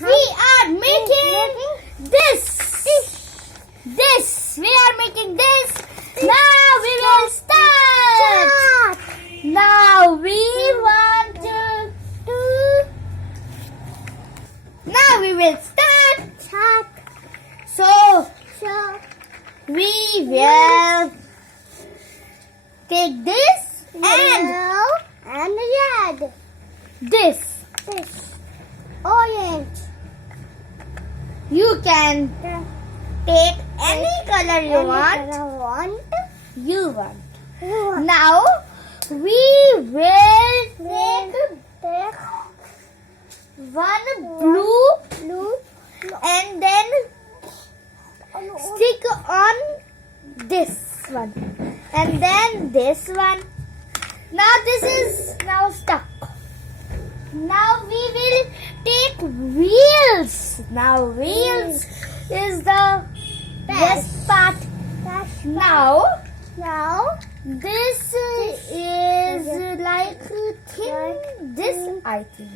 We are making this. This. We are making this. Now we will start. Now we want to do. Now we will start. So we will take this and red. This. Orange. You can take any color you want. You want. Now we will take one blue and then stick on this one and then this one. Now this is now stuck. Now we will take wheels. Now wheels is the best part. Now this is like thin. This I think.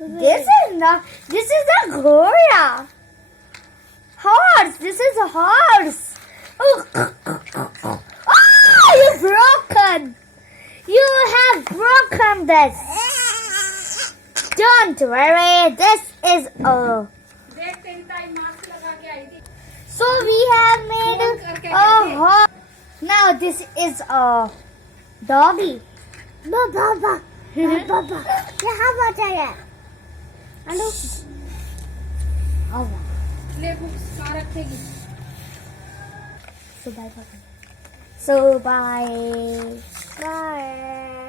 This is not. This is a Ghoda. Horse. This is a horse. Oh, you broken. You have broken this. Don't worry. This is a. So we have made a horse. Now this is a doggy. Baba. यहाँ बचाया. Hello. So bye. Bye.